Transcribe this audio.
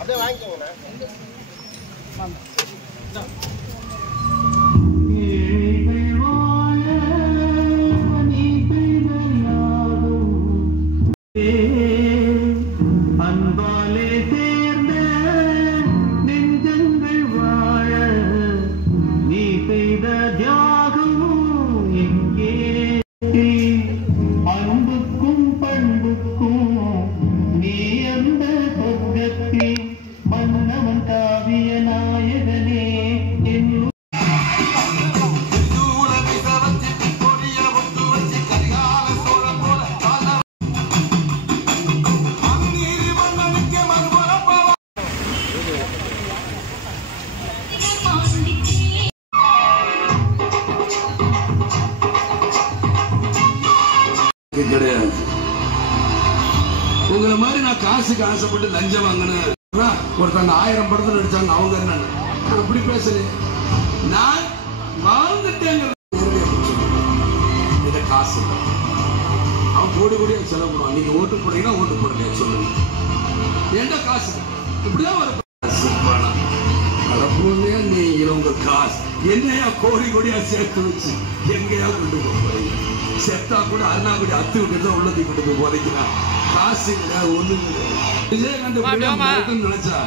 அப்படியே வாங்கிக்கோங்க. அன்பாலே சேர்ந்த நெஞ்சங்கள் வாழ நீ செய்த தியாகம் எங்கே? அன்புக்கும் பண்புக்கும் நீ அந்த சொர்க்கத்தில் மன்னவன் காவிய நாயகனே கிடையாது. உங்களை மாதிரி நான் காசுக்கு ஆசைப்பட்டு லஞ்சம் வாங்கினேன். ஒருத்தங்க 1000 படத்துல நடிச்சாங்க. அவங்க என்ன அப்படி பேசல, நான் வாழ்ந்துட்டேங்க. காசு அவன் கோடி கோடியா செலவு பண்ணுவான். நீங்க ஓட்டு போடுறீங்கன்னா ஓட்டு போடுங்க சொல்லுங்க. என்ன காசு இப்படிதான் வர கடப்புறே நீங்க உங்க காசு என்னையா கோடி கோடியா சேர்த்து வச்சு எங்கேயா கொண்டு போறீங்க? செத்தா கூட அருணாக்குடி அத்து விட்டு உள்ளத்தை கொண்டு போய் உதைக்கிறான். காசு கிடையாது, ஒண்ணு கிடையாது. விஜயகாந்த் நினைச்சா